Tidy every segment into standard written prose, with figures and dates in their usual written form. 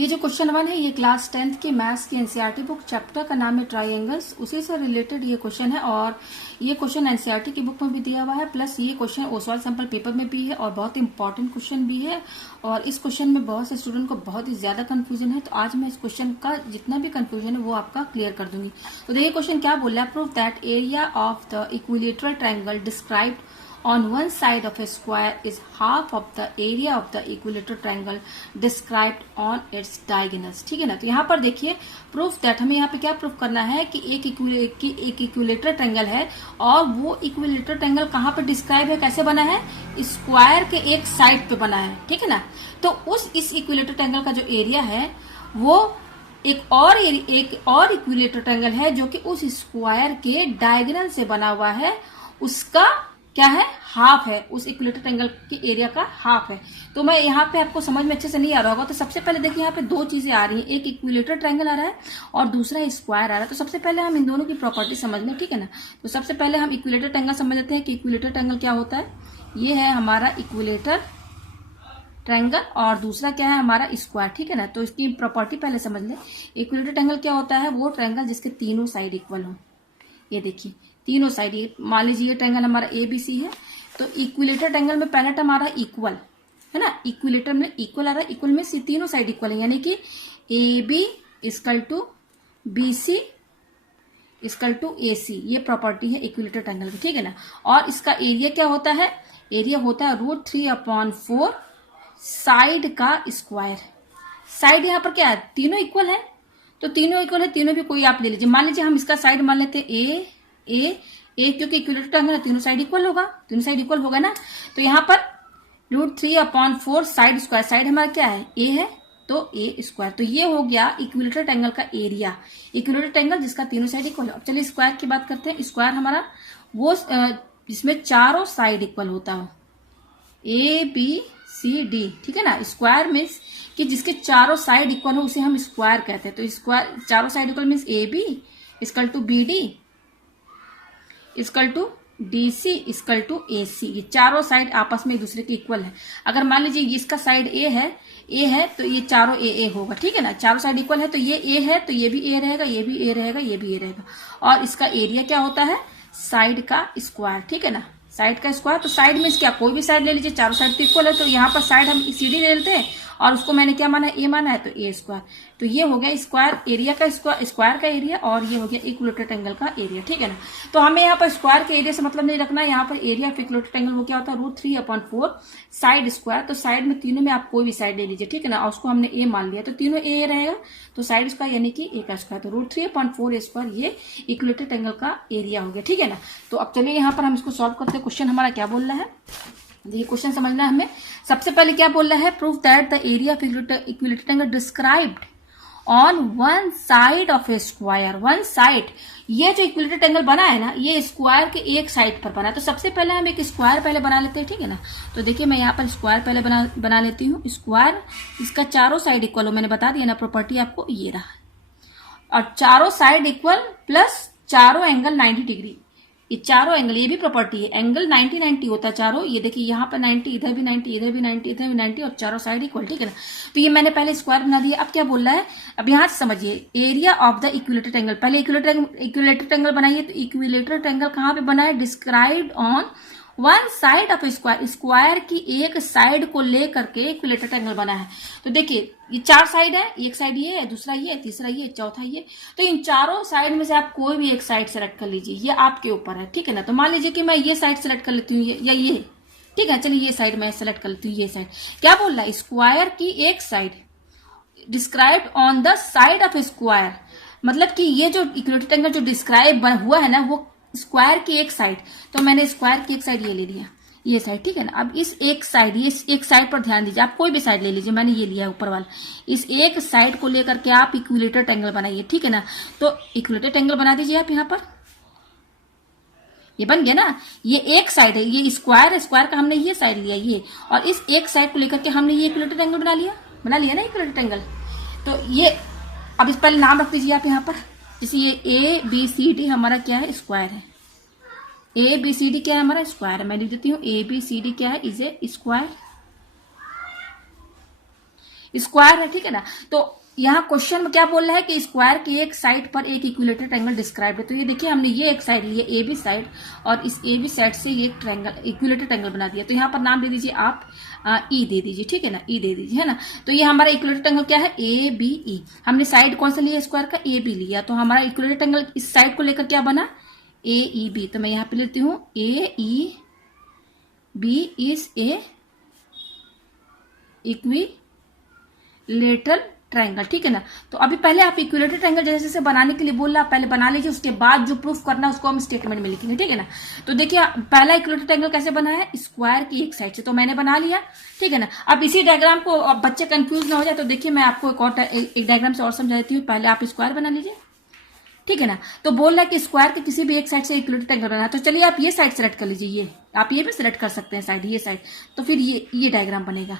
ये जो क्वेश्चन 1 है ये क्लास 10th के मैथ्स की एनसीईआरटी बुक चैप्टर का नाम है ट्राइंगल्स, उसी से रिलेटेड ये क्वेश्चन है। और ये क्वेश्चन एनसीईआरटी की बुक में भी दिया हुआ है, प्लस ये क्वेश्चन ओसवाल सैंपल पेपर में भी है और बहुत इंपॉर्टेंट क्वेश्चन भी है। और इस क्वेश्चन में बहुत से स्टूडेंट को बहुत ही ज्यादा कंफ्यूजन है, तो आज मैं इस क्वेश्चन का जितना भी कंफ्यूजन है वो आपका क्लियर कर दूंगी। तो देखिए क्वेश्चन क्या बोल रहा है, prove that area of the equilateral triangle described on one side of a square is half of the area of the equilateral triangle described on its diagonals। ठीक है ना। तो यहाँ पर देखिए प्रूफ दैट, हमें यहाँ पे क्या प्रूफ करना है कि एक इक्विलेटरल ट्रायंगल है और वो इक्विलेटरल ट्रायंगल कहाँ पे डिस्क्राइब है, कैसे बना है, स्क्वायर के एक साइड पे बना है। ठीक है ना। तो इस इक्विलेटरल ट्रायंगल का जो एरिया है वो एक और इक्विलेटरल ट्रायंगल है जो कि उस स्क्वायर के डायगोनल से बना हुआ है, उसका क्या है, हाफ है, उस इक्विलेटरल ट्रायंगल के एरिया का हाफ है। तो मैं यहाँ पे आपको समझ में अच्छे से नहीं आ रहा होगा, तो सबसे पहले देखिए यहाँ पे दो चीजें आ रही हैं, एक इक्विलेटरल ट्रायंगल आ रहा है और दूसरा स्क्वायर आ रहा है। तो सबसे पहले हम इन दोनों की प्रॉपर्टी समझ लें। ठीक है ना। तो सबसे पहले हम इक्विलेटरल ट्रायंगल समझ लेते हैं कि इक्विलेटरल ट्रायंगल क्या होता है। ये है हमारा इक्विलेटरल ट्रायंगल और दूसरा क्या है हमारा स्क्वायर। ठीक है ना। तो इसकी प्रॉपर्टी पहले समझ लें। इक्विलेटरल ट्रायंगल क्या होता है, वो ट्रायंगल जिसके तीनों साइड इक्वल हो। ये देखिए तीनों साइड, ये मान लीजिए ये ट्रायंगल हमारा ABC है, तो इक्विलेटरल ट्रायंगल में पहला टर्म आ रहा है इक्वल, है ना। इक्विलेटर में इक्वल आ रहा है, इक्वल में तीनों साइड इक्वल है, यानी कि AB equal to BC equal to AC। ये प्रॉपर्टी है इक्विलेटरल ट्रायंगल की। ठीक है ना। और इसका एरिया क्या होता है, एरिया होता है √3/4 साइड का स्क्वायर। साइड यहाँ पर क्या है, तीनों इक्वल है, तो तीनों इक्वल है, तीनों भी कोई आप ले लीजिए। मान लीजिए हम इसका साइड मान लेते हैं ए, क्योंकि इक्विलेटरल ट्रायंगल है, तीनों साइड इक्वल होगा, तीनों साइड इक्वल होगा ना। तो यहाँ पर √3/4 साइड स्क्वायर, साइड हमारा क्या है, ए है, तो ए स्क्वायर। तो ये हो गया इक्विलेटरल ट्रायंगल का एरिया, इक्विलेटरल ट्रायंगल जिसका तीनों साइड इक्वल है। अब चलिए स्क्वायर की बात करते हैं। स्क्वायर हमारा वो जिसमें चारों साइड इक्वल होता हो, ABCD। ठीक है ना। स्क्वायर मीन्स कि जिसके चारों साइड इक्वल हो उसे हम स्क्वायर कहते हैं। तो स्क्वायर चारों side equal means AB equal to BD equal to DC equal to AC। ये चारों साइड आपस में एक दूसरे के इक्वल है। अगर मान लीजिए इसका साइड A है तो ये चारों AA होगा। ठीक है ना। चारों साइड इक्वल है तो ये A है तो ये भी A रहेगा, ये भी A रहेगा, ये भी A रहेगा। और इसका एरिया क्या होता है, साइड का स्क्वायर। ठीक है ना। साइड का स्क्वायर, तो साइड में क्या, कोई भी साइड ले लीजिए, चारों साइड तो इक्वल है, तो यहाँ पर साइड हम CD ले लेते हैं और उसको मैंने क्या माना, A माना है, तो A स्क्वायर। तो ये हो गया स्क्वायर एरिया का स्क्वायर का एरिया और ये हो गया इक्विलेटरल ट्रायंगल का एरिया। ठीक है ना। तो हमें यहाँ पर स्क्वायर के एरिया से मतलब नहीं रखना है, यहाँ पर एरिया ऑफ इक्विलेटरल ट्रायंगल वो क्या होता है, √3/4 साइड स्क्वायर। तो साइड में तीनों में आप कोई भी साइड ले लीजिए। ठीक है ना। और उसको हमने A मान लिया, तो तीनों A रहेगा, तो साइड स्क्वायर यानी कि A का स्क्वायर, तो √3/4 स्क्वायर ये इक्विलेटरल ट्रायंगल का एरिया हो गया। ठीक है ना। तो अब चलिए यहाँ पर हम इसको सॉल्व करते हैं। क्वेश्चन हमारा क्या बोल रहा है, ये क्वेश्चन समझना है हमें। सबसे पहले क्या बोल रहा है, prove that the area of equilateral triangle described on one side of A square. One side, ये जो इक्विलेटरल ट्रायंगल बना है ना, ये स्क्वायर के एक साइड पर बना है। तो सबसे पहले हम एक स्क्वायर पहले बना लेते हैं। ठीक है ना। तो देखिए मैं यहाँ पर स्क्वायर पहले बना लेती हूँ। स्क्वायर इसका चारों साइड इक्वल हो, मैंने बता दिया ना प्रॉपर्टी आपको, ये रहा। और चारों साइड इक्वल प्लस चारों एंगल 90 डिग्री, ये चारों एंगल, ये भी प्रॉपर्टी है, एंगल 90-90 होता है चारों। ये देखिए यहाँ पर 90, इधर भी 90, इधर भी 90, इधर भी 90 और चारों साइड इक्वल। ठीक है ना। तो ये मैंने पहले स्क्वायर बना दिया। अब क्या बोल रहा है, अब यहाँ से समझिए, area of the equilateral triangle. पहले इक्विलेटरल ट्रायंगल बनाइए, तो इक्विलेटरल ट्रायंगल कहाँ पे बना है, described on one side of square, square की एक साइड को लेकर के इक्विलेटरल ट्रायंगल बना है। तो देखिए ये चार साइड है, एक साइड ये है, दूसरा ये, तीसरा ये, चौथा ये। तो इन चारों साइड में से आप कोई भी एक साइड सेलेक्ट कर लीजिए, ये आपके ऊपर है। ठीक है ना। तो मान लीजिए कि मैं ये साइड सेलेक्ट कर लेती हूँ, या ये। ठीक है, चलिए ये साइड मैं सेलेक्ट कर लेती हूँ, ये साइड। क्या बोल रहा है, स्क्वायर की एक side described on the side of square, मतलब कि ये जो इक्विलेटरल ट्रायंगल जो डिस्क्राइब हुआ है ना, वो स्क्वायर की एक साइड। तो मैंने स्क्वायर की एक साइड ये ले लिया, ये साइड। ठीक है ना। अब इस एक साइड, ये एक साइड पर ध्यान दीजिए, आप कोई भी साइड ले लीजिए, मैंने ये लिया ऊपर वाला। इस एक साइड को लेकर के आप इक्विलेटरल ट्रायंगल बनाइए। ठीक है ना। तो इक्विलेटरल ट्रायंगल बना दीजिए आप यहाँ पर, ये बन गया ना। ये एक साइड है, ये स्क्वायर है, स्क्वायर का हमने ये साइड लिया ये, और इस एक साइड को लेकर के हमने ये इक्विलेटरल ट्रायंगल बना लिया ना इक्विलेटरल ट्रायंगल। तो ये अब इस पहले नाम रख दीजिए आप यहाँ पर, जैसे ये ABCD हमारा क्या है, स्क्वायर है। ABCD क्या है हमारा, स्क्वायर है। मैं लिख देती हूँ ABCD क्या है, इज ए स्क्वायर। स्क्वायर है, ठीक है ना। तो यहाँ क्वेश्चन में क्या बोल रहा है कि स्क्वायर की एक साइड पर एक इक्विलेटरल ट्रायंगल डिस्क्राइब है। तो ये देखिए हमने ये एक साइड ली है ए बी साइड, और इस ए बी साइड से ये ट्रायंगल इक्विलेटरल ट्रायंगल बना दिया। तो यहाँ पर नाम दे दीजिए आप ई दे दीजिए, ठीक है ना, ई दे दीजिए, है ना। तो ये हमारा इक्विलेटरल ट्रायंगल क्या है, ए बी ई। हमने साइड कौन सा लिया स्क्वायर का, ए बी लिया। तो हमारा इक्विलेटरल ट्रायंगल इस साइड को लेकर क्या बना, ए ई बी। तो मैं यहाँ पे लेती हूँ A E B is a equilateral triangle, ठीक है ना। तो अभी पहले आप इक्विलेटरल ट्रायंगल जैसे जैसे बनाने के लिए बोल रहा, पहले बना लीजिए, उसके बाद जो प्रूफ करना है उसको हम स्टेटमेंट में लिखेंगे, ठीक है ना। तो देखिए पहला इक्विलेटरल ट्रायंगल कैसे बना है, स्क्वायर की एक साइड से, तो मैंने बना लिया, ठीक है ना। अब इसी डायग्राम को अब बच्चे कंफ्यूज ना हो जाए, तो देखिए मैं आपको एक डायग्राम से और समझा देती हूँ। पहले आप स्क्वायर बना लीजिए, ठीक है ना। तो बोल रहा है कि स्क्वायर के किसी भी एक साइड से इक्विलेटरल ट्रायंगल बनाना है। तो चलिए आप ये साइड सेलेक्ट कर लीजिए, ये आप ये भी सिलेक्ट कर सकते हैं साइड, ये साइड। तो फिर ये डायग्राम बनेगा,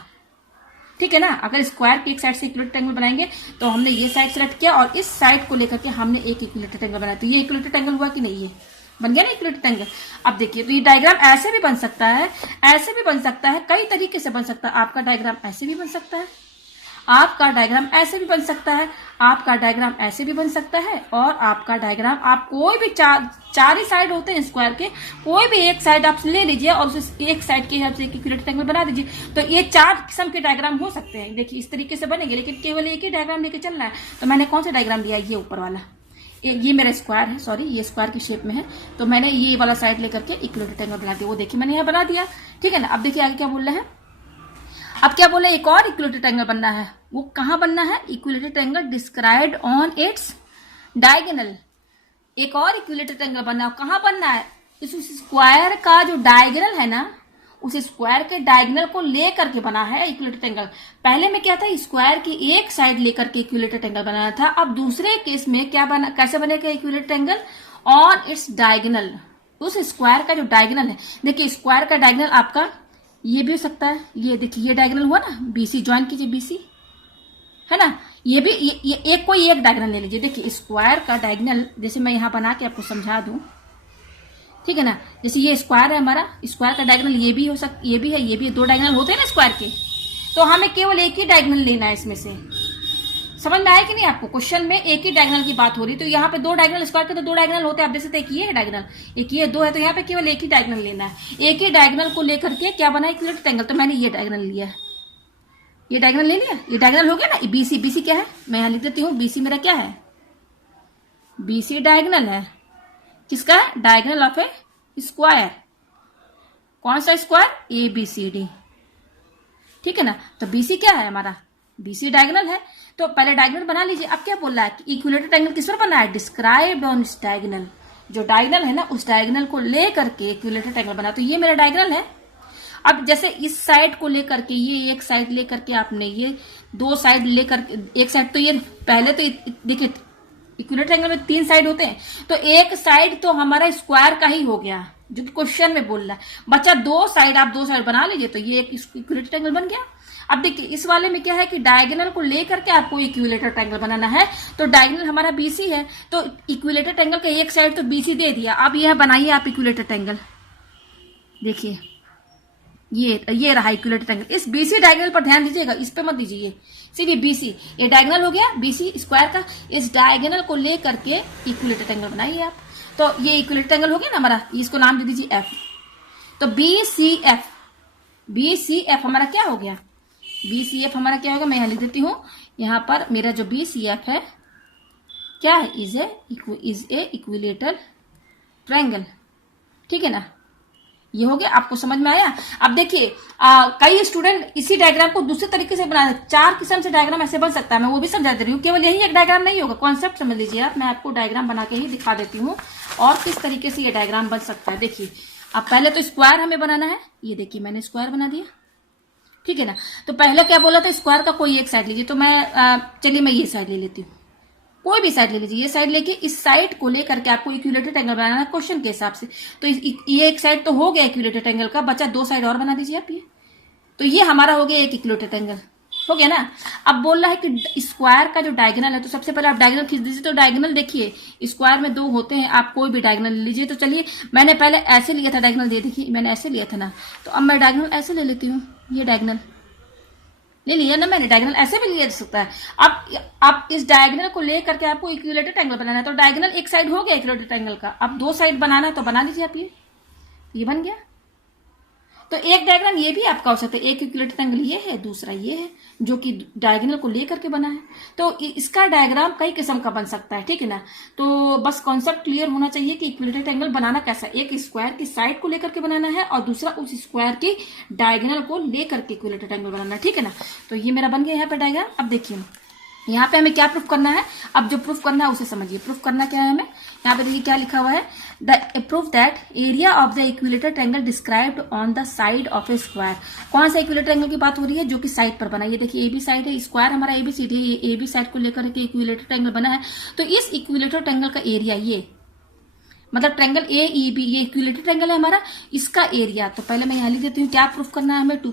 ठीक है ना। अगर स्क्वायर की एक साइड से इक्विलेटरल ट्रायंगल बनाएंगे तो हमने ये साइड सेलेक्ट किया और इस साइड को लेकर के हमने एक इक्विलेटरल ट्रायंगल बनाया। तो ये इक्विलेटरल ट्रायंगल हुआ कि नहीं, ये बन गया ना इक्विलेटरल ट्रायंगल। अब देखिए तो ये डायग्राम ऐसे भी बन सकता है, ऐसे भी बन सकता है, कई तरीके से बन सकता है। आपका डायग्राम ऐसे भी बन सकता है, आपका डायग्राम ऐसे भी बन सकता है, आपका डायग्राम ऐसे भी बन सकता है, और आपका डायग्राम आप कोई भी चार ही साइड होते हैं स्क्वायर के, कोई भी एक साइड आप ले लीजिए और उस एक साइड के हिसाब से एक इक्विलेटरल ट्रायंगल बना दीजिए। तो ये 4 किस्म के डायग्राम हो सकते हैं। देखिए इस तरीके से बनेंगे, लेकिन केवल एक ही डायग्राम लेके चलना है। तो मैंने कौन सा डायग्राम लिया, ये ऊपर वाला, ये मेरा स्क्वायर है, सॉरी ये स्क्वायर की शेप में है। तो मैंने ये वाला साइड लेकर के इक्विलेटरल ट्रायंगल बना दिया, वो देखिए मैंने यहाँ बना दिया, ठीक है ना। अब देखिए आगे क्या बोल रहा है, अब क्या बोला, एक और इक्विलेटरल ट्रायंगल बनना है। वो कहां बनना है, equilateral triangle described on its diagonal. एक और इक्विलेटरल ट्रायंगल बनना है, कहां बनना है, इस स्क्वायर का जो डायगोनल है ना, उस स्क्वायर के डायगोनल को लेकर के बना है इक्विलेटरल ट्रायंगल। पहले में क्या था, स्क्वायर की एक साइड लेकर के इक्विलेटरल ट्रायंगल बनाना था। अब दूसरे केस में क्या बना, कैसे बनेगा equilateral triangle, on its diagonal, उस स्क्वायर का जो डायगोनल है। देखिए स्क्वायर का डायगोनल आपका ये भी हो सकता है, ये देखिए ये डायगोनल हुआ ना, बीसी ज्वाइन कीजिए, बीसी है ना। ये भी ये एक कोई एक डायगोनल ले लीजिए। देखिए स्क्वायर का डायगोनल जैसे मैं यहाँ बना के आपको समझा दूं, ठीक है ना। जैसे ये स्क्वायर है हमारा, स्क्वायर का डायगोनल ये भी हो सकता, ये भी है, ये भी है, 2 डायगोनल होते हैं ना स्क्वायर के। तो हमें केवल एक ही डायगोनल लेना है इसमें से। समझ में आया कि नहीं आपको, क्वेश्चन में एक ही डायगोनल की बात हो रही है। तो यहाँ पे 2 डायगोनल, स्क्वायर के तो 2 डायगोनल होते हैं, आप देख सकते हैं एक ये है डायगोनल, एक ये 2 है। तो यहाँ पे केवल एक ही डायगोनल लेना है। एक ही डायगोनल को लेकर के क्या बना, इक्विलेटरल ट्रायंगल। तो मैंने ये डायगोनल लिया है, ये डायगोनल ले लिया, ये डायगोनल हो गया ना। बीसी, बीसी क्या है, मैं यहाँ लिख देती हूँ, बीसी मेरा क्या है, बीसी डायगोनल है, किसका है, डायगोनल ऑफ ए स्क्वायर। कौन सा square, A B C D, ठीक है ना। तो बीसी क्या है हमारा, बीसी डायगोनल है। तो पहले डायगोनल बना लीजिए। अब क्या बोल रहा है कि इक्विलेटरल ट्रायंगल किस पर बना है, डिस्क्राइब्ड ऑन इस डायगोनल, जो डायगोनल है ना उस डायगोनल को लेकर के इक्विलेटरल ट्रायंगल बना। तो ये मेरा डायगोनल है। अब जैसे इस साइड को लेकर के, ये एक साइड लेकर के आपने ये 2 साइड लेकर के, एक साइड तो ये पहले तो देखिए इक्विलेटरल ट्रायंगल में 3 साइड होते हैं, तो एक साइड तो हमारा स्क्वायर का ही हो गया जो क्वेश्चन में बोल रहा है। बच्चा 2 साइड, आप 2 साइड बना लीजिए, तो ये एक इक्विलेटरल ट्रायंगल बन गया। अब देखिए इस वाले में क्या है कि डायगोनल को लेकर के आपको इक्विलेटरल ट्रायंगल बनाना है। तो डायगोनल हमारा बीसी है, तो इक्विलेटरल ट्रायंगल का एक साइड तो बीसी दे दिया। अब यह बनाइए आप इक्विलेटरल ट्रायंगल, देखिए ये रहा इक्विलेटरल ट्रायंगल। इस बीसी डायगोनल पर ध्यान दीजिएगा, इस पे मत दीजिए, सिर्फ ये बीसी, ये डायगोनल हो गया बीसी स्क्वायर का। इस डायगोनल को लेकर के इक्विलेटरल ट्रायंगल बनाइए आप। तो ये इक्विलेटरल ट्रायंगल हो गया ना हमारा, इसको नाम दे दीजिए एफ। तो बीसीएफ, बीसीएफ हमारा क्या हो गया, बीसीएफ हमारा क्या होगा, मैं यहां लिख देती हूं, यहां पर मेरा जो बीसीएफ है क्या है, इज ए इक्विलेटरल ट्रायंगल, ठीक है ना। ये हो गया, आपको समझ में आया। अब देखिए कई स्टूडेंट इसी डायग्राम को दूसरे तरीके से बना, 4 किस्म से डायग्राम ऐसे बन सकता है, मैं वो भी समझा दे रही हूँ। केवल यही एक डायग्राम नहीं होगा, कॉन्सेप्ट समझ लीजिए आप। मैं आपको डायग्राम बना के ही दिखा देती हूँ और किस तरीके से ये डायग्राम बन सकता है। देखिए अब पहले तो स्क्वायर हमें बनाना है, ये देखिए मैंने स्क्वायर बना दिया, ठीक है ना। तो पहले क्या बोला था, स्क्वायर का कोई एक साइड लीजिए। तो मैं चलिए मैं ये साइड ले लेती हूँ, कोई भी साइड ले लीजिए। ये साइड लेके इस साइड को लेकर के आपको इक्विलेटरल ट्रायंगल बनाना है क्वेश्चन के हिसाब से। तो ये एक साइड तो हो गया इक्विलेटरल ट्रायंगल का, बचा 2 साइड और बना दीजिए आप। ये तो ये हमारा हो गया एक इक्विलेटरल ट्रायंगल, हो गया ना। अब बोल रहा है कि स्क्वायर का जो डायगोनल है, तो सबसे पहले आप डायगोनल खींच दीजिए। तो डायगोनल देखिए स्क्वायर में 2 होते हैं, आप कोई भी डायगोनल ले लीजिए। तो चलिए मैंने पहले ऐसे लिया था डायगोनल, देखिए मैंने ऐसे लिया था ना, तो अब मैं डायगोनल ऐसे ले लेती हूँ, ये डायगोनल, ले लिया ना मैंने, डायगोनल ऐसे भी लिया जा सकता है। अब इस डायगोनल को लेकर के आपको इक्विलेटरल ट्रायंगल बनाना है, तो डायगोनल एक साइड हो गया इक्विलेटरल ट्रायंगल का, अब 2 साइड बनाना है तो बना लीजिए आप, ये बन गया। तो एक डायग्राम ये भी आपका हो सकता है, एक इक्विलेटरल ट्रायंगल ये है, दूसरा ये है, जो कि डायगोनल को लेकर के बना है। तो इसका डायग्राम कई किस्म का बन सकता है, ठीक है ना। तो बस कॉन्सेप्ट क्लियर होना चाहिए कि इक्विलेटरल ट्रायंगल बनाना कैसा, एक स्क्वायर की साइड को लेकर के बनाना है और दूसरा उस स्क्वायर की डायगोनल को लेकर के इक्विलेटरल ट्रायंगल बनाना है, ठीक है ना। तो ये मेरा बन गया यहाँ पे डायग्राम। अब देखिए यहाँ पे हमें क्या प्रूफ करना है, अब जो प्रूफ करना है उसे समझिए। प्रूफ करना क्या है हमें, यहाँ पे देखिए क्या लिखा हुआ है, the proof that area of the equilateral triangle described on the side of A square. कौन सा इक्विलेटरल ट्रायंगल की बात हो रही है, जो कि साइड पर बना है। ये देखिए ए बी साइड है, स्क्वायर हमारा ए बी साइड है, ये ए बी साइड को लेकर के इक्विलेटरल ट्रायंगल बना है। तो इस इक्विलेटरल ट्रायंगल का एरिया, ये मतलब ट्रायंगल ए ई बी, ये इक्विलेटरल ट्रायंगल है हमारा, इसका एरिया। तो पहले मैं यहाँ लिख देती हूँ, क्या प्रूफ करना है हमें, टू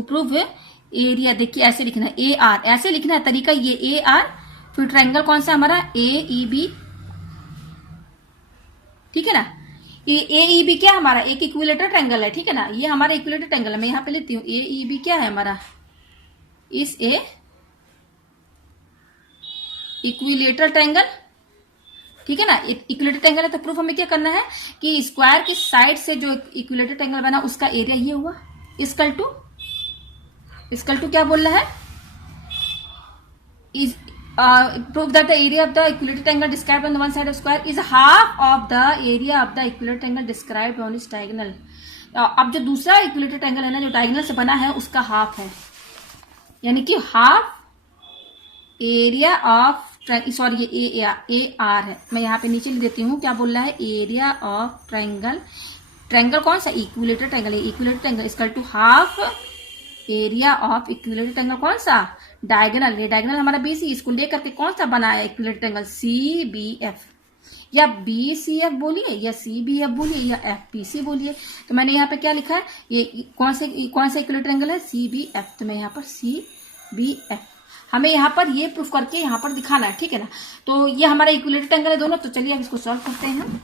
प्रूफ एरिया। देखिए ऐसे लिखना है, ए आर, ऐसे लिखना है तरीका ये, ए आर, फिर ट्रायंगल कौन सा हमारा, ए ई बी, ठीक है ना। ए ई बी क्या हमारा एक इक्विलेटरल ट्रायंगल है, ठीक है ना, ये हमारा इक्विलेटरल ट्रायंगल है। मैं यहाँ पे लेती हूँ ए ई बी क्या है हमारा, इस ए इक्विलेटरल ट्रायंगल, ठीक है ना। इक्विलेटरल ट्रायंगल है तो प्रूफ हमें क्या करना है कि स्क्वायर की साइड से जो इक्विलेटरल ट्रायंगल बना उसका एरिया ये हुआ, इक्वल टू क्या बोल रहा है, is prove that the area of the equilateral triangle described on the one side of square is half of the area of the equilateral triangle described on its diagonal. अब जो दूसरा equilateral triangle है ना, जो diagonal से बना है उसका हाफ है, यानी कि हाफ एरिया ऑफ, सॉरी ये ए आर है, मैं यहाँ पे नीचे लिख देती हूँ, क्या बोल रहा है, एरिया ऑफ ट्रायंगल, ट्रायंगल कौन सा, इक्विलेटरल ट्रायंगल है, equilateral triangle equal to half area of equilateral triangle कौन सा, डायगोनल। ये डायगोनल हमारा बीसी, इसको लेकर के कौन सा बना है equilateral triangle, C B F, या बी सी एफ बोलिए, या सी बी एफ बोलिए, या एफ पी सी बोलिए। तो मैंने यहाँ पे क्या लिखा है, ये कौन सा इक्विलेटरल ट्रायंगल है, सी बी एफ। तो मैं यहाँ पर सी बी एफ, हमें यहाँ पर ये प्रूफ करके यहाँ पर दिखाना है, ठीक है ना। तो ये हमारा इक्विलेटरल ट्रायंगल है दोनों। तो चलिए अब इसको सॉल्व करते हैं।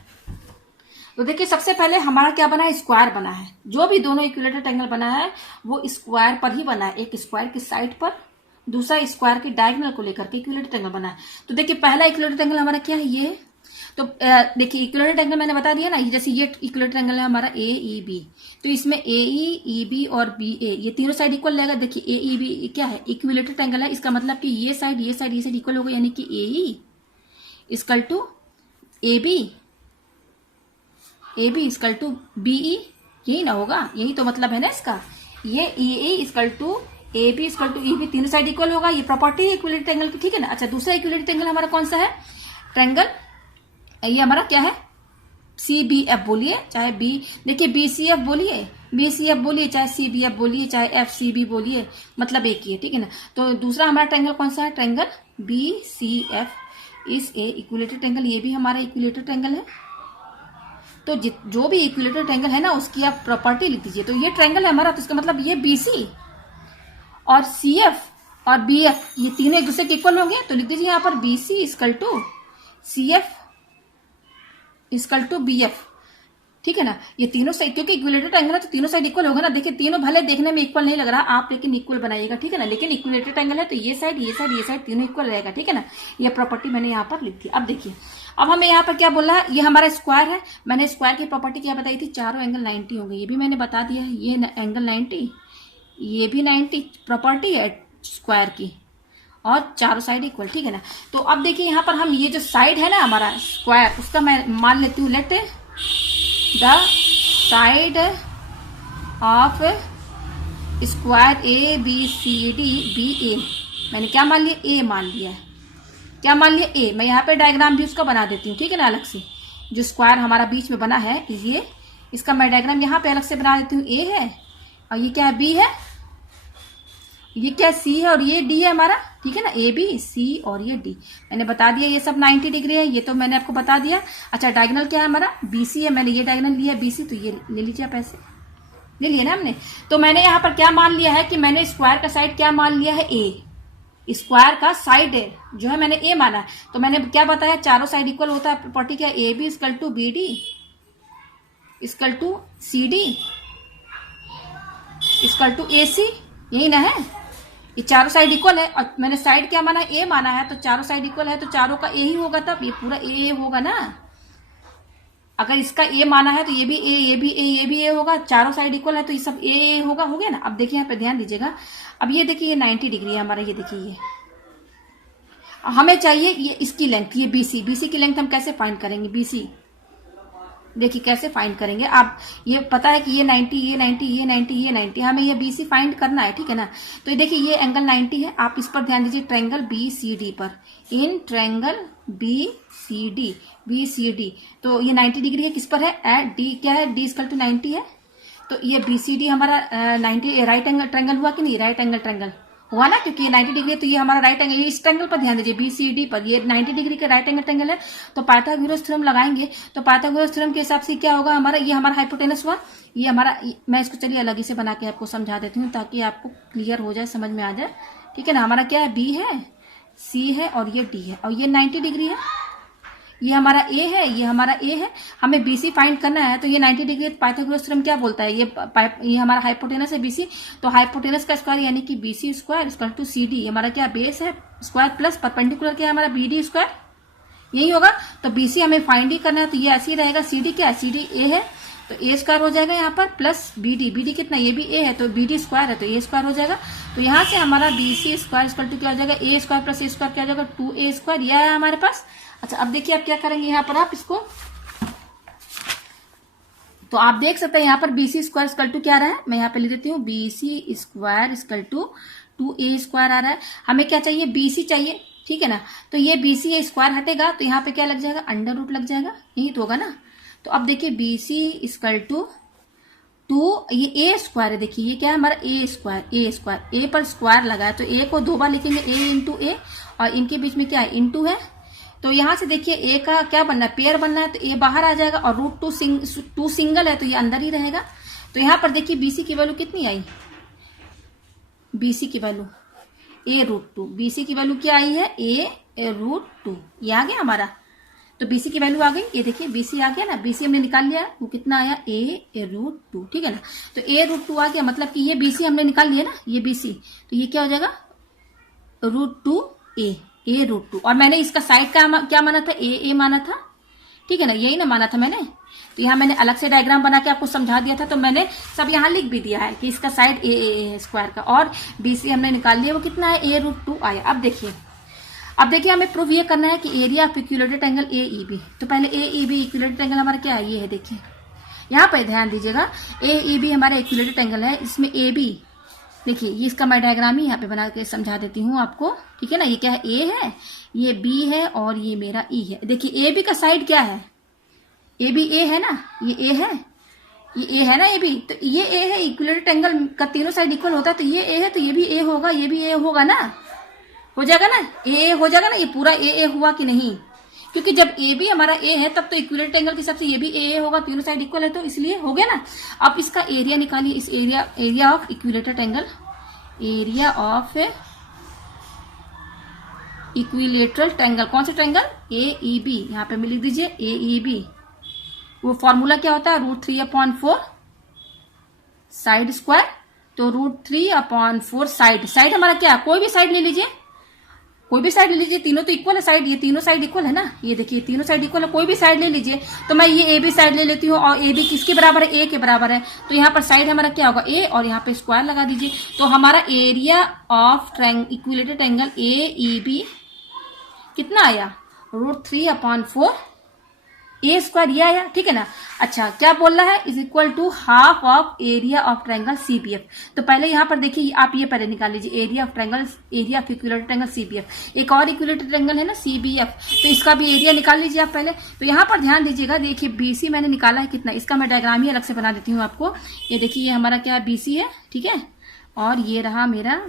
तो देखिए सबसे पहले हमारा क्या बना है, स्क्वायर बना है। जो भी दोनों इक्विलेटरल ट्रायंगल बना है वो स्क्वायर पर ही बना है, एक स्क्वायर की साइड पर, दूसरा स्क्वायर की डायगोनल को लेकर के इक्विलेटरल ट्रायंगल बना है। तो देखिए पहला इक्विलेटरल ट्रायंगल हमारा क्या है, ये। तो देखिए इक्विलेटरल ट्रायंगल मैंने बता दिया ना, जैसे ये इक्विलेटरल ट्रायंगल है हमारा ए ई बी, तो इसमें ए ई बी और बी ए, ये तीनों साइड इक्वल रहेगा। देखिए ए ई बी क्या है, इक्विलेटरल ट्रायंगल है, इसका मतलब कि ये साइड इक्वल होगा, यानी कि A E equal to A B equal to B E, यही ना होगा, यही तो मतलब है ना इसका। ये A E equal to A B equal to E B, तीनों साइड इक्वल होगा, ये प्रॉपर्टी है इक्विलेटरल ट्रायंगल की, ठीक है ना। अच्छा दूसरा इक्विलेटरल ट्रायंगल हमारा कौन सा है, ट्रायंगल ये हमारा क्या है, सी बी एफ बोलिए, चाहे बी, देखिए बी सी एफ बोलिए, चाहे सी बी एफ बोलिए, चाहे एफ सी बी बोलिए, मतलब एक ही है, ठीक है ना। तो दूसरा हमारा ट्रायंगल कौन सा है, ट्रायंगल बी सी एफ इस ए इक्विलेटरल ट्रायंगल, ये भी हमारा इक्विलेटरल ट्रायंगल है। तो जो भी इक्विलेटरल ट्रायंगल है ना उसकी आप प्रॉपर्टी लिख दीजिए। तो ये ट्रायंगल है हमारा, तो इसका मतलब ये बी सी और सी एफ और बी एफ ये तीनों एक दूसरे के इक्वल होंगे। तो लिख दीजिए यहाँ पर B C equal to C F equal to B F, ठीक है ना। ये तीनों साइड, क्योंकि इक्विलेटरल ट्रायंगल है तो तीनों साइड इक्वल होगा ना। देखिए तीनों भले देखने में इक्वल नहीं लग रहा आप, लेकिन इक्वल बनाइएगा, ठीक है ना। लेकिन इक्विलेटरल ट्रायंगल है तो ये साइड तीनों इक्वल रहेगा, ठीक है ना। ये प्रॉपर्टी मैंने यहाँ पर लिख दी। अब देखिए अब हमें यहाँ पर क्या बोल रहा है, ये हमारा स्क्वायर है, मैंने स्क्वायर की प्रॉपर्टी क्या बताई थी, चारों एंगल 90 होंगे, ये भी मैंने बता दिया है, ये एंगल 90, ये भी 90 प्रॉपर्टी है स्क्वायर की, और चारों साइड इक्वल, ठीक है ना। तो अब देखिए यहाँ पर हम ये जो साइड है ना हमारा स्क्वायर, उसका मैं मान लेती हूँ, let the side of square A B C D be a, मैंने क्या मान लिया, ए मान लिया है, क्या मान लिया, ए। मैं यहाँ पे डायग्राम भी उसका बना देती हूँ, ठीक है ना, अलग से। जो स्क्वायर हमारा बीच में बना है ये, इसका मैं डायग्राम यहाँ पे अलग से बना देती हूँ, ए है और ये क्या है, बी है, ये क्या सी है और ये डी है हमारा, ठीक है ना, ए बी सी और ये डी। मैंने बता दिया ये सब 90 डिग्री है, ये तो मैंने आपको बता दिया। अच्छा डायगोनल क्या है हमारा, बीसी है, मैंने ये डायगोनल लिया बीसी, तो ये ले लीजिए आप, ऐसे ले लिया ना हमने। तो मैंने यहाँ पर क्या मान लिया है कि मैंने स्क्वायर का साइड क्या मान लिया है, ए, स्क्वायर का साइड है जो है मैंने ए माना है। तो मैंने क्या बताया, चारों साइड इक्वल होता है, प्रॉपर्टी क्या, A B equal to B D equal to C D equal to A C, यही ना है, ये चारों साइड इक्वल है और मैंने साइड क्या माना, ए माना है, तो चारों साइड इक्वल है तो चारों का ए ही होगा, तब ये पूरा ए होगा ना। अगर इसका ए माना है तो ये भी ए, ये भी ए, ये भी ए होगा, चारों साइड इक्वल है तो ये सब ए होगा, हो गया ना। अब देखिए यहाँ पे ध्यान दीजिएगा, अब ये देखिए ये 90 डिग्री है हमारा, ये देखिए ये हमें चाहिए ये इसकी लेंथ, ये बीसी, बीसी की लेंथ हम कैसे फाइंड करेंगे, बीसी देखिए कैसे फाइंड करेंगे। आप ये पता है कि ये 90, ये 90, ये 90, ये 90, हमें ये बीसी फाइंड करना है, ठीक है ना। तो ये देखिए ये एंगल 90 है, आप इस पर ध्यान दीजिए, ट्रायंगल बीसीडी पर, इन ट्रायंगल बीसीडी, बीसीडी, तो ये 90 डिग्री है, किस पर है, एट डी, क्या है, डी इक्वल टू 90 है, तो ये बीसीडी हमारा 90 राइट एंगल ट्रायंगल हुआ कि नहीं, राइट एंगल ट्रायंगल हुआ ना, क्योंकि ये 90 डिग्री है तो ये हमारा राइट एंगल, इस ट्रायंगल पर ध्यान दीजिए बीसीडी पर, ये 90 डिग्री का राइट एंगल ट्रायंगल है, तो पाइथागोरस थ्योरम लगाएंगे, तो पाइथागोरस थ्योरम के हिसाब से क्या होगा हमारा, ये हमारा हाइपोटेनस हुआ, ये हमारा, मैं इसको चलिए अलग ही से बना के आपको समझा देती हूँ ताकि आपको क्लियर हो जाए, समझ में आ जाए, ठीक है ना। हमारा क्या है, बी है, सी है और ये डी है, और ये 90 डिग्री है, ये हमारा ए है, ये हमारा ए है, हमें बीसी फाइंड करना है, तो ये 90 डिग्री, पाइथागोरस थ्योरम क्या बोलता है, ये हमारा हाइपोटेनस है बीसी, तो हाइपोटेनस का स्क्वायर यानी कि BC square equal to C D, हमारा क्या बेस है स्क्वायर प्लस परपेंडिकुलर क्या है हमारा बी डी स्क्वायर, यही होगा। तो बीसी हमें फाइंड ही करना है, तो ये ऐसे ही रहेगा, सी डी क्या है, सी डी ए है तो ए स्क्वायर हो जाएगा यहाँ पर, plus B D, B D कितना, ये भी ए है तो बी डी स्क्वायर है तो ए स्क्वायर हो जाएगा, तो यहाँ से हमारा B C square equal to क्या हो जाएगा, A square plus A square क्या हो जाएगा, 2a स्क्वायर, यह है हमारे पास। अच्छा अब देखिए आप क्या करेंगे यहाँ पर, आप इसको, तो आप देख सकते हैं यहाँ पर B C square equal to क्या आ रहा है, मैं यहाँ पे लिख देती हूँ, B C square equal to 2a square आ रहा है, हमें क्या चाहिए, बी सी चाहिए, ठीक है ना। तो ये बी सी स्क्वायर हटेगा तो यहाँ पे क्या लग जाएगा, अंडर रूट लग जाएगा, यही तो होगा ना। तो अब देखिए बी सी इक्वल टू 2, ये ए स्क्वायर है, देखिए ये क्या है हमारा ए स्क्वायर, ए स्क्वायर, ए पर स्क्वायर लगा है तो ए को 2 बार लिखेंगे, ए इंटू ए, और इनके बीच में क्या है, इंटू है, तो यहां से देखिए ए का क्या बनना है, पेयर बनना है, तो ए बाहर आ जाएगा, और रूट टू सिंगल है तो ये अंदर ही रहेगा। तो यहां पर देखिए बीसी की वैल्यू कितनी आई, बीसी की वैल्यू a√2, बीसी की वैल्यू क्या आई है, a√2, ये आ गया हमारा, तो बीसी की वैल्यू आ गई, ये देखिए बीसी आ गया ना, बीसी हमने निकाल लिया, वो कितना आया, a√2, ठीक है ना। तो a√2 आ गया, मतलब कि ये बीसी हमने निकाल लिया ना, ये बीसी, तो ये क्या हो जाएगा, √2a, a√2, और मैंने इसका साइड का क्या माना था, ए माना था, ठीक है ना, यही ना माना था मैंने, तो यहाँ मैंने अलग से डायग्राम बना के आपको समझा दिया था, तो मैंने सब यहाँ लिख भी दिया है कि इसका साइड ए है स्क्वायर का, और बीसी हमने निकाल लिया, वो कितना है, a√2 आया। अब देखिए हमें प्रूव ये करना है कि area of equilateral angle AEB, तो पहले AEB इक्विलेटरल एंगल हमारा क्या है, ये है, देखिए यहाँ पे ध्यान दीजिएगा, AEB हमारा इक्विलेटरल एंगल है, इसमें AB, देखिए ये इसका मैं डायग्राम ही यहाँ पे बना के समझा देती हूँ आपको, ठीक है ना। ये क्या है, A है, ये B है और ये मेरा E है। देखिए AB का साइड क्या है, AB A है ना, ये A है, ये A है ना AB, तो ये A है, इक्विलेटरल एंगल का तीनों साइड इक्वल होता है, तो ये A है तो ये भी A होगा, ये भी A होगा ना, हो जाएगा ना, A हो जाएगा ना, ये पूरा A हुआ कि नहीं, क्योंकि जब ए बी हमारा ए है तब तो इक्विलेटरल एंगल के हिसाब से ये भी ए होगा, तीनों साइड इक्वल है तो इसलिए हो गया ना। अब इसका एरिया निकालिए, इस area of equilateral angle, area of equilateral triangle, कौन सा ट्रायंगल, AEB, यहाँ पे लिख दीजिए AEB, वो फॉर्मूला क्या होता है, √3/4 साइड स्क्वायर, तो √3/4 साइड हमारा क्या, कोई भी साइड ले लीजिए, कोई भी साइड ले लीजिए, तीनों तो इक्वल है साइड, ये तीनों साइड इक्वल है ना, ये देखिए तीनों साइड इक्वल है, कोई भी साइड ले लीजिए, तो मैं ये AB साइड ले लेती हूँ, और AB किसके बराबर है, A के बराबर है, तो यहाँ पर साइड हमारा क्या होगा, A, और यहाँ पे स्क्वायर लगा दीजिए, तो हमारा area of equilateral angle AEB कितना आया, √3/4 A स्क्वायर, ये आया, ठीक है ना। अच्छा क्या बोल रहा है, is equal to half of area of triangle CBF, तो पहले यहाँ पर देखिए आप ये पहले निकाल लीजिए, area of triangle, area of equilateral triangle CBF, एक और इक्विलेटरल ट्रायंगल है ना CBF, तो इसका भी एरिया निकाल लीजिए आप पहले। तो यहाँ पर ध्यान दीजिएगा, देखिए BC मैंने निकाला है कितना, इसका मैं डायग्राम ही अलग से बना देती हूँ आपको, ये देखिए ये हमारा क्या BC है, ठीक है, और ये रहा मेरा,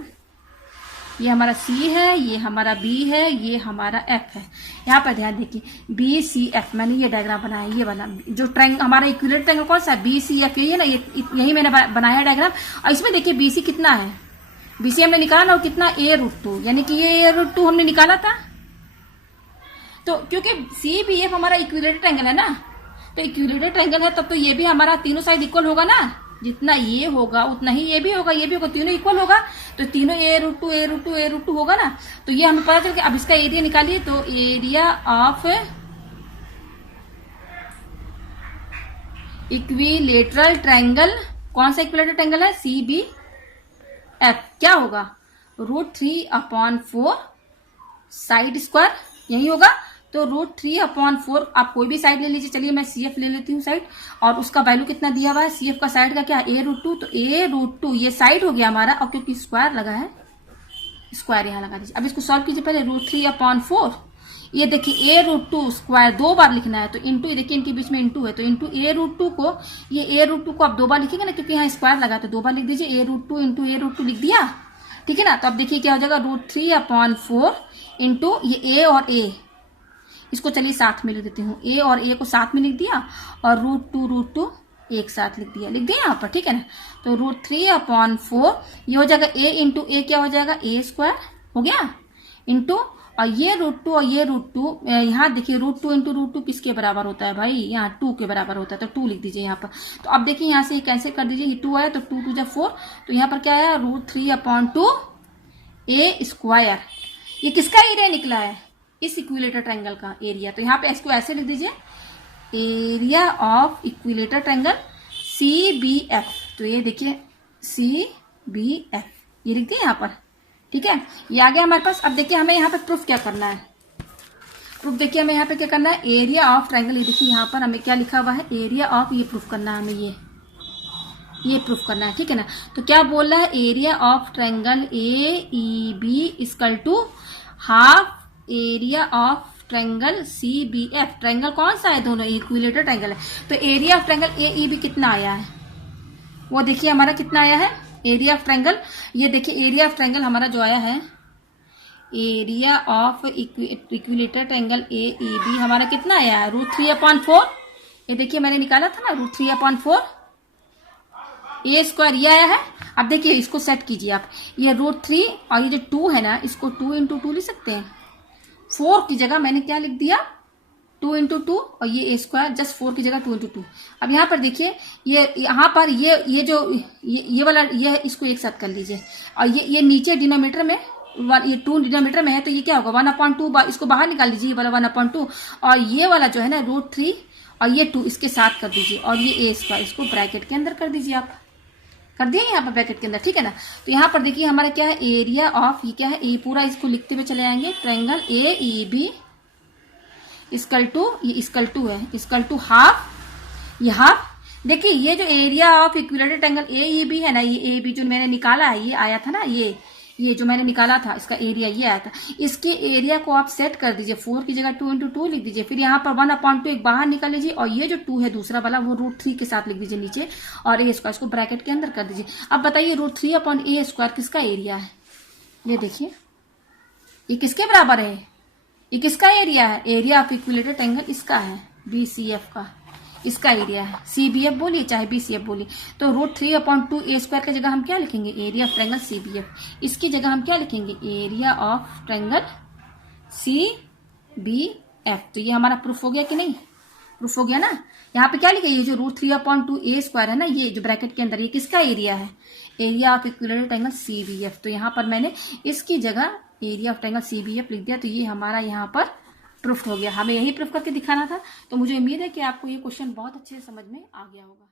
ये हमारा C है, ये हमारा B है, ये हमारा F है। यहाँ पर ध्यान देखिए BCF, मैंने ये डायग्राम बनाया, ये वाला जो ट्रायंगल हमारा इक्विलेटरल ट्रायंगल कौन सा है, BCF, ये ना, यही मैंने बनाया डायग्राम। और इसमें देखिए BC कितना है, BC हमने निकाला ना, कितना a√2, यानी कि ये a√2 हमने निकाला था, तो क्योंकि CBF हमारा इक्विलेटरल ट्रायंगल है ना, तो इक्विलेटरल ट्रायंगल है तब तो ये भी हमारा तीनों साइड इक्वल होगा ना, जितना ये होगा उतना ही ये भी होगा, ये भी होगा, तीनों इक्वल होगा, तो तीनों a√2 a√2 a√2 होगा ना। तो ये हमें पता चल गया। अब इसका एरिया निकालिए, तो एरिया ऑफ इक्विलेटरल ट्रायंगल, कौन सा इक्विलेटरल ट्रायंगल है, CBF, क्या होगा, √3/4 साइड स्क्वायर, यही होगा। तो √3/4 आप कोई भी साइड ले लीजिए, चलिए मैं CF ले लेती हूँ साइड, और उसका वैल्यू कितना दिया हुआ है, CF का साइड का क्या है, a√2, तो a√2 ये साइड हो गया हमारा, और क्योंकि स्क्वायर लगा है, स्क्वायर यहां लगा दीजिए। अब इसको सॉल्व कीजिए पहले, √3/4, ये देखिए a√2 स्क्वायर 2 बार लिखना है, तो इंटू, ये देखिए इनके बीच में इंटू है, तो इंटू a√2 को, ये a√2 को आप 2 बार लिखेंगे ना, क्योंकि यहाँ स्क्वायर लगा, तो 2 बार लिख दीजिए, a√2 इंटू a√2 लिख दिया, ठीक है ना। तो अब देखिए क्या हो जाएगा, √3/4 इंटू ये a और a, इसको चलिए साथ में लिख देती हूँ, a और a को साथ में लिख दिया, और √2 एक साथ लिख दिया यहाँ पर, ठीक है ना। तो √3/4 ये हो जाएगा a इंटू a, क्या हो जाएगा, a स्क्वायर हो गया, इंटू, और ये √2 और ये √2, यहाँ देखिए √2 इंटू √2 किसके बराबर होता है भाई, यहाँ 2 के बराबर होता है, तो 2 लिख दीजिए यहाँ पर। तो अब देखिए यहाँ से कैंसिल कर दीजिए, ये 2 आया, तो 2 2 4, तो यहाँ पर क्या आया, √3/2 a स्क्वायर, ये किसका एरिया निकला है, इस इक्विलेटर ट्रायंगल का एरिया। तो यहाँ पे इसको ऐसे लिख दीजिए, area of equilateral triangle CBF, तो ये देखिए CBF, ये लिख दिए यहाँ पर, ठीक है, ये आ गया हमारे पास। अब देखिए हमें यहाँ पे प्रूफ क्या करना है, प्रूफ देखिए हमें यहाँ पे क्या करना है, एरिया ऑफ ट्रायंगल, ये देखिए यहाँ पर हमें क्या लिखा हुआ है, एरिया ऑफ, ये प्रूफ करना है हमें, ये प्रूफ करना है, ठीक है ना। तो क्या बोल रहा है, area of triangle AEB equal to half area of triangle CBF, triangle कौन सा है, दोनों इक्विलेटर ट्रायंगल है। तो एरिया ऑफ ट्रायंगल AEB कितना आया है, वो देखिए हमारा कितना आया है, एरिया ऑफ ट्रायंगल, ये देखिए एरिया ऑफ ट्रायंगल हमारा जो आया है, area of equilateral triangle AEB हमारा कितना आया है, √3/4, ये देखिए मैंने निकाला था ना, √3/4 a स्क्वायर, ये आया है। अब देखिए इसको सेट कीजिए आप, ये √3 और ये जो 2 है ना, इसको 2 इंटू 2 लिख सकते हैं, 4 की जगह मैंने क्या लिख दिया, 2 इंटू 2, और ये a स्क्वायर, जस्ट 4 की जगह 2 इंटू 2। अब यहाँ पर देखिए, ये यहाँ पर ये जो ये वाला, ये इसको एक साथ कर लीजिए, और ये नीचे डिनोमीटर में, ये 2 डिनोमीटर में है, तो ये क्या होगा, 1/2, इसको बाहर निकाल लीजिए, ये वाला 1/2, और ये वाला जो है ना √3 और ये 2 इसके साथ कर दीजिए, और ये a स्क्वायर इसको ब्रैकेट के अंदर कर दीजिए, आप कर दिए यहाँ पर ब्रैकेट के अंदर, ठीक है ना। तो यहाँ पर देखिए हमारा क्या है, एरिया ऑफ, ये क्या है, ये पूरा इसको लिखते हुए चले आएंगे, ट्रायंगल AEB इक्वल टू, ये इक्वल टू है, इक्वल टू हाफ, ये हाफ, देखिए ये जो area of equilateral triangle AEB है ना, ये AB जो मैंने निकाला है, ये आया था ना, ये जो मैंने निकाला था, इसका एरिया ये आया था, इसके एरिया को आप सेट कर दीजिए, 4 की जगह 2 इंटू 2 लिख दीजिए, फिर यहाँ पर 1/2 एक बाहर निकाल लीजिए, और ये जो 2 है दूसरा वाला, वो √3 के साथ लिख दीजिए नीचे, और a स्क्वायर इसको ब्रैकेट के अंदर कर दीजिए। अब बताइए √3/a स्क्वायर किसका एरिया है, ये देखिए ये किसके बराबर है, ये किसका एरिया है, एरिया ऑफ इक्विलेटरल ट्रायंगल इसका है, BCF का, इसका एरिया है, CBF बोलिए चाहे BCF बोलिए। तो √3/2 a स्क्वायर की जगह हम क्या लिखेंगे, एरिया ऑफ ट्रायंगल CBF, इसकी जगह हम क्या लिखेंगे, एरिया ऑफ ट्रायंगल CBF। तो ये हमारा प्रूफ हो गया कि नहीं, प्रूफ हो गया ना। यहाँ पे क्या लिखा, ये जो √3/2 a स्क्वायर है ना, ये जो ब्रैकेट के अंदर, ये किसका एरिया है, area of equilateral triangle CBF। तो यहाँ पर मैंने इसकी जगह एरिया ऑफ ट्रायंगल CBF लिख दिया, तो ये हमारा यहाँ पर प्रूफ हो गया, हमें यही प्रूफ करके दिखाना था। तो मुझे उम्मीद है कि आपको ये क्वेश्चन बहुत अच्छे से समझ में आ गया होगा।